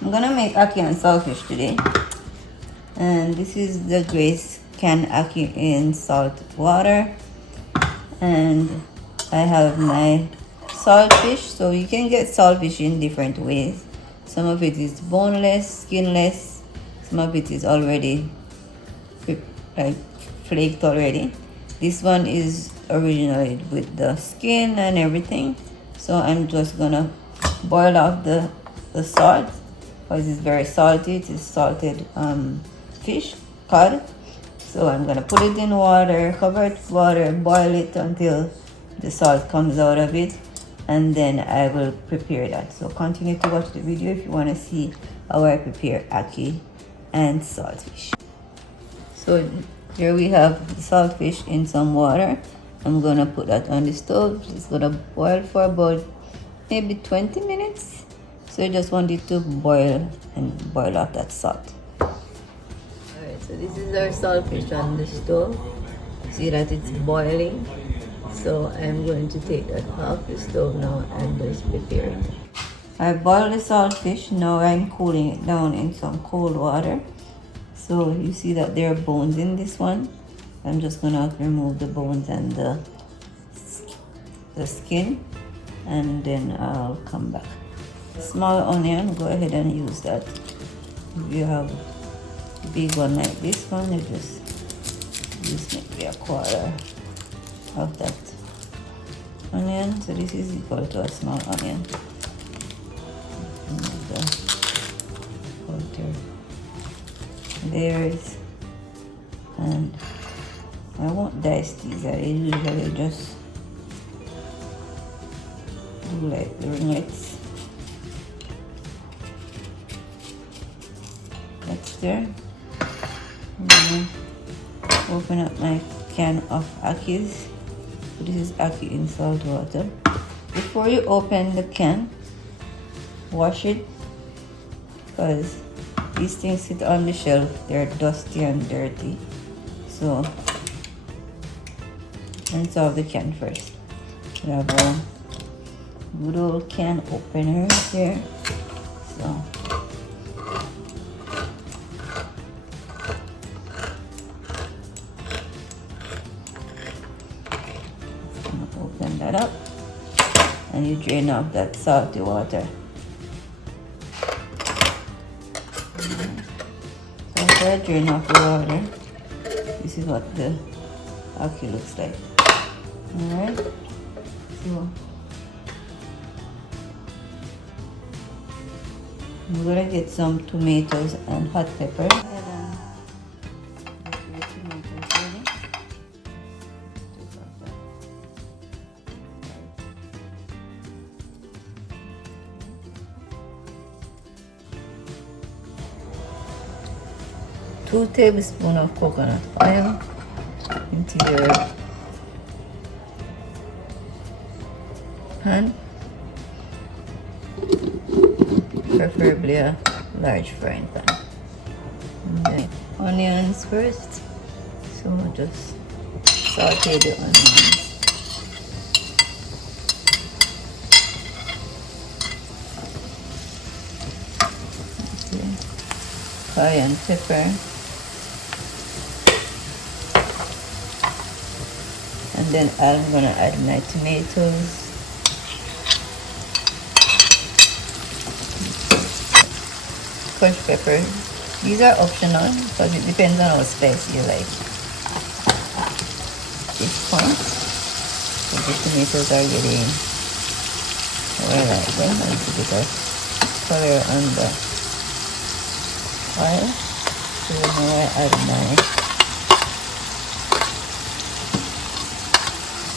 I'm gonna make ackee and saltfish today. And this is the Grace canned ackee in salt water. And I have my saltfish. So you can get saltfish in different ways. Some of it is boneless, skinless. Some of it is already like flaked already. This one is originally with the skin and everything. So I'm just gonna boil off the salt because it's very salty. It is salted fish, cod. So I'm gonna put it in water, cover it with water, boil it until the salt comes out of it, and then I will prepare that. So continue to watch the video if you want to see how I prepare ackee and saltfish. So here we have the saltfish in some water. I'm gonna put that on the stove. It's gonna boil for about maybe 20 minutes. So I just want it to boil and boil off that salt. Alright, so this is our saltfish on the stove. See that it's boiling. So I'm going to take that off the stove now and just prepare it. I boiled the saltfish. Now I'm cooling it down in some cold water. So you see that there are bones in this one. I'm just gonna remove the bones and the skin, and then I'll come back. Small onion, go ahead and use that. If you have a big one like this one, you just use maybe a quarter of that onion. So this is equal to a small onion. Layers, and I won't dice these. I usually just do like the ringlets. That's there. And then open up my can of ackees. This is ackee in salt water. Before you open the can, wash it, because these things sit on the shelf, they're dusty and dirty. So rinse off the can first. We have a good old can opener here. So open that up and you drain off that salty water. After I drain off the water, this is what the ackee looks like. Alright, so I'm gonna get some tomatoes and hot pepper. Two tablespoons of coconut oil into your pan, preferably a large frying pan. And then onions first, so just saute the onions. Okay. Cayenne pepper. And then I'm gonna add my tomatoes. Crushed pepper. These are optional because it depends on how spicy you like. This point, so the tomatoes are getting where I like them. A little bit of color on the oil. So now I add my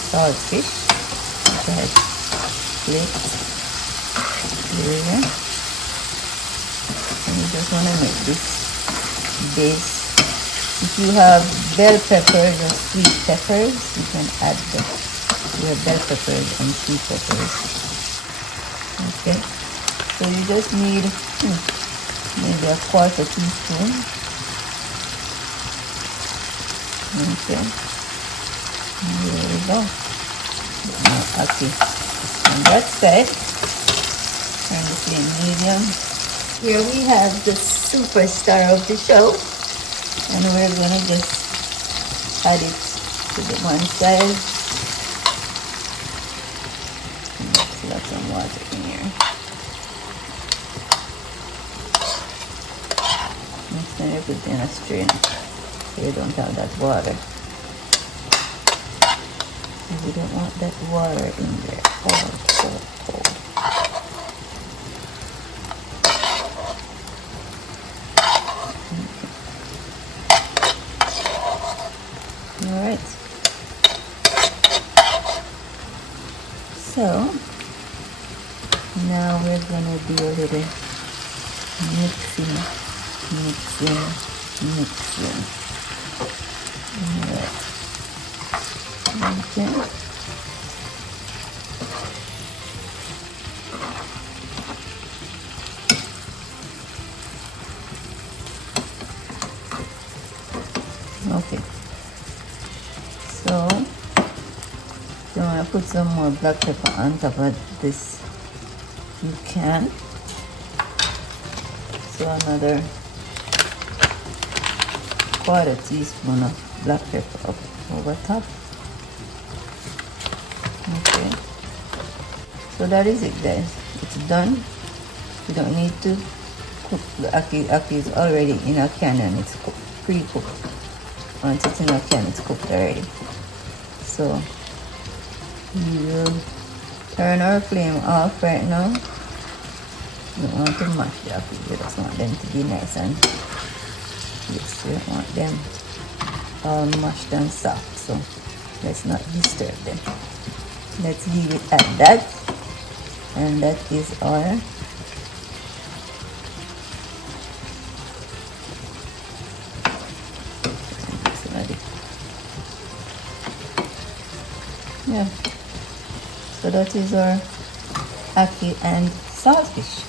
saltfish that I flaked here, and you just want to make this base. If you have bell peppers or sweet peppers, you can add your bell peppers and sweet peppers. Okay, so you just need maybe a quarter teaspoon. Okay. There we go. Now ackee. And that's it. Turn the flame medium. Here we have the superstar of the show, and we're gonna just add it to the one side. Let's let some water in here. Next time you put it in a strain so you don't have that water. We don't want that water in there. Oh, it's so cold. All right. So now we're gonna do a little mixing. All right. Okay. Okay. So if you want to put some more black pepper on top of this, you can. So another quarter teaspoon of black pepper over top. Okay. So that is it, guys. It's done. You don't need to cook the ackee. Ackee is already in a can and it's pre-cooked. Once it's in a can, it's cooked already. So we will turn our flame off right now. You don't want to mash the ackee. You just want them to be nice and yes, you don't want them all mashed and soft. So let's not disturb them. Let's leave it at that. And that is our yeah. So that is our ackee and saltfish.